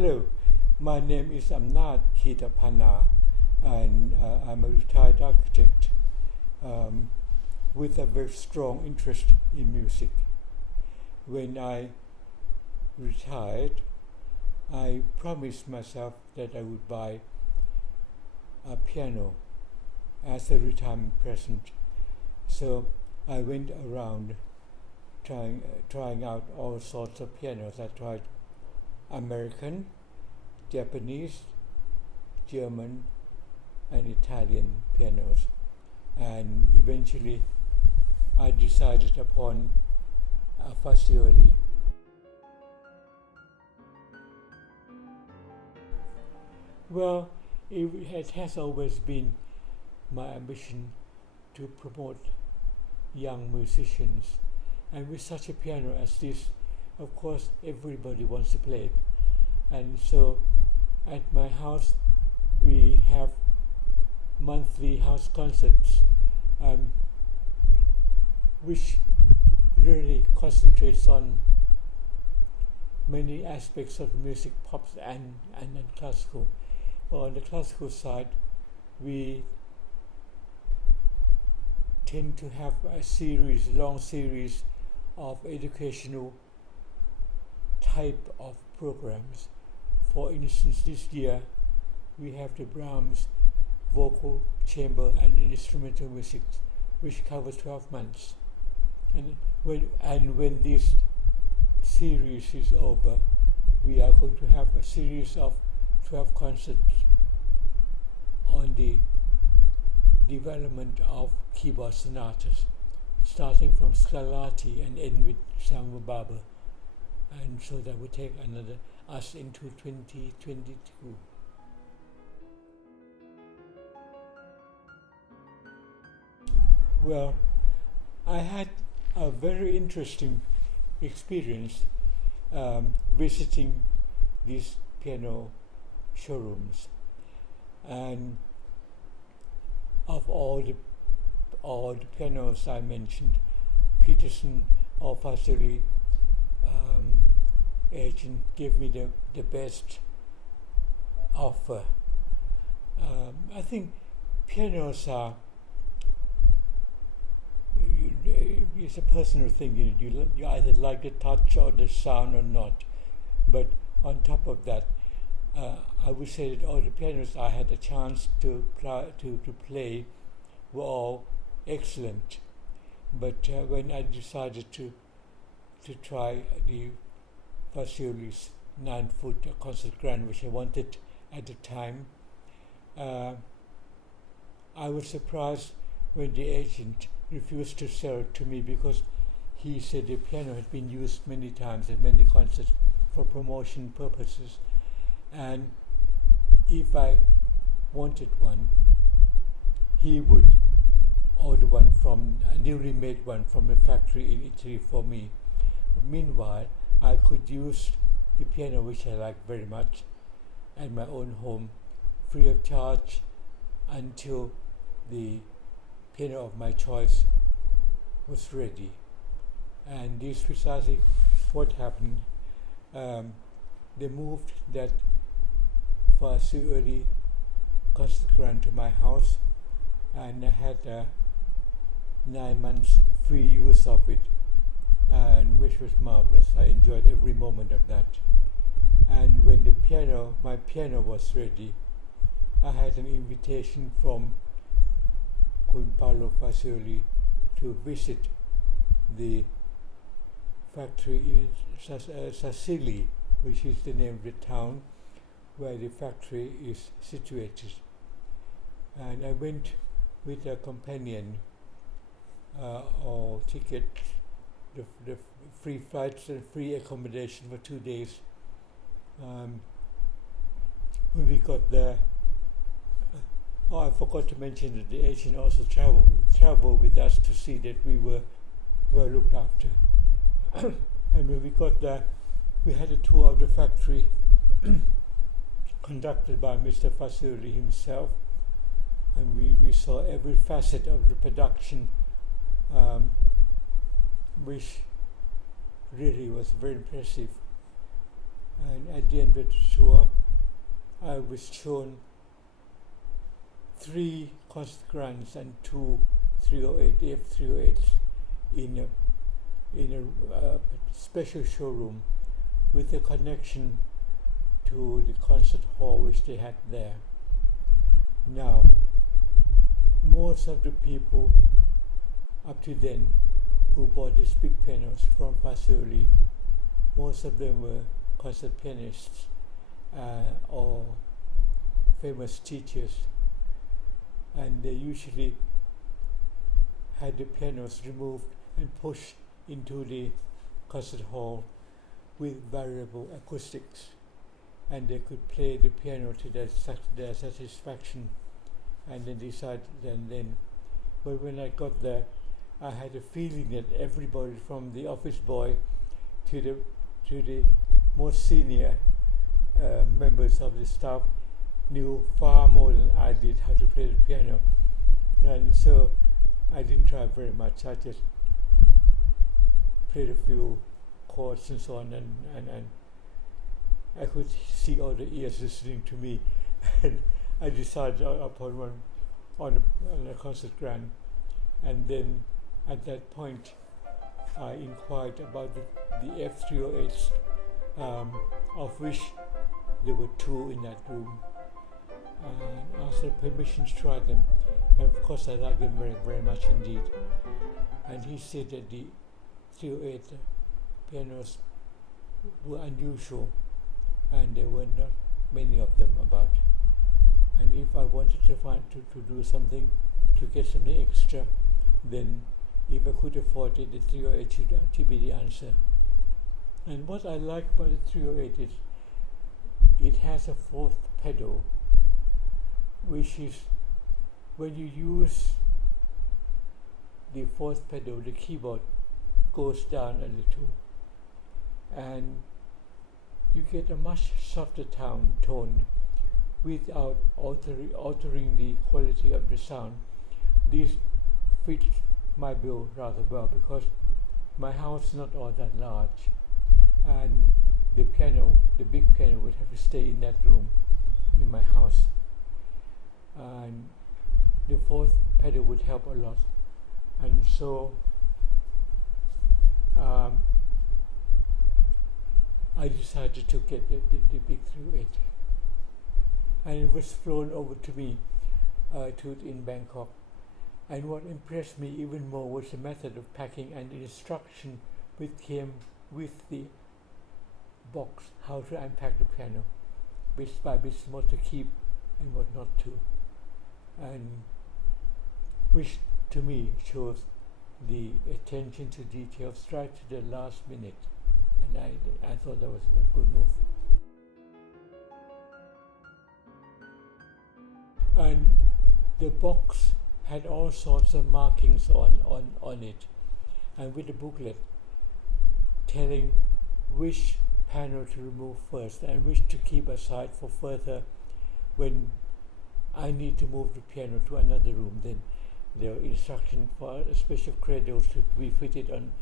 Hello, my name is Amnaj Keetapanna, and I'm a retired architect with a very strong interest in music. When I retired, I promised myself that I would buy a piano as a retirement present. So I went around trying out all sorts of pianos. I tried American, Japanese, German, and Italian pianos, and eventually I decided upon a Fazioli. Well, it has always been my ambition to promote young musicians, and with such a piano as this, of course everybody wants to play it. And so at my house we have monthly house concerts, which really concentrates on many aspects of music, pop and classical. Well, on the classical side, we tend to have a long series of educational type of programs. For instance, this year we have the Brahms vocal, chamber and instrumental music, which covers 12 months. And when this series is over, we are going to have a series of 12 concerts on the development of keyboard sonatas, starting from Scarlatti and end with Samuel Barber. And so that will take us into 2022. Well, I had a very interesting experience visiting these piano showrooms, and of all the pianos I mentioned, Peterson or Fazioli agent gave me the best offer. I think pianos are, it's a personal thing. You either like the touch or the sound or not. But on top of that, I would say that all the pianos I had a chance to play were all excellent. But when I decided to try the Fazioli's 9-foot concert grand, which I wanted at the time, I was surprised when the agent refused to sell it to me, because he said the piano had been used many times at many concerts for promotion purposes, and if I wanted one, he would order one from a newly made one from a factory in Italy for me. Meanwhile, I could use the piano, which I like very much, at my own home, free of charge, until the piano of my choice was ready. And this is precisely what happened. They moved that Fazioli concert grand to my house, and I had 9 months free use of it, and which was marvelous. I enjoyed every moment of that. And when my piano was ready, I had an invitation from Khun Fazioli to visit the factory in Sassili, which is the name of the town where the factory is situated. And I went with a companion, or ticket, the free flights and free accommodation for 2 days. When we got there, I forgot to mention that the agent also traveled with us to see that we were well looked after. And when we got there, we had a tour of the factory conducted by Mr. Fazioli himself, and we saw every facet of the production, which really was very impressive. And at the end of the tour, I was shown 3 concert grands and 2 308 F308s in a special showroom with a connection to the concert hall which they had there. Now, most of the people up to then who bought these big pianos from Fazioli, most of them were concert pianists or famous teachers, and they usually had the pianos removed and pushed into the concert hall with variable acoustics, and they could play the piano to their satisfaction and then decide then. But when I got there, I had a feeling that everybody from the office boy to the most senior members of the staff knew far more than I did how to play the piano, and so I didn't try very much. I just played a few chords and so on, and I could see all the ears listening to me, and I decided upon one on a concert grand, and then at that point I inquired about the F308s, of which there were 2 in that room, and asked for permission to try them, and of course I liked them very, very much indeed. And he said that the 308 pianos were unusual and there were not many of them about, and if I wanted to do something, to get something extra, then if I could afford it, the 308 should be the answer. And what I like about the 308 is it has a 4th pedal, which is when you use the 4th pedal, the keyboard goes down a little, and you get a much softer tone without altering the quality of the sound. This fits my bill rather well because my house is not all that large, and the big piano would have to stay in that room in my house, and the 4th pedal would help a lot. And so I decided to get the big 308, and it was flown over to me in Bangkok. And what impressed me even more was the method of packing and the instruction which came with the box, how to unpack the piano, bit by bit, what to keep and what not to, and which to me shows the attention to details right to the last minute, and I thought that was a good move. And the box had all sorts of markings on it, and with a booklet telling which panel to remove first and which to keep aside for further when I need to move the piano to another room. Then there are instructions for a special cradles to be fitted on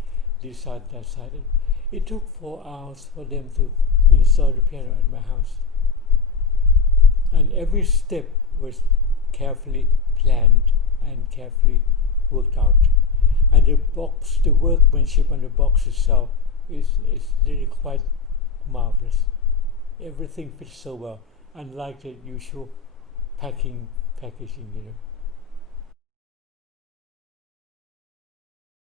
this side, that side. And it took 4 hours for them to install the piano at my house, and every step was carefully planned and carefully worked out. And the workmanship on the box itself is really quite marvelous. Everything fits so well, unlike the usual packaging,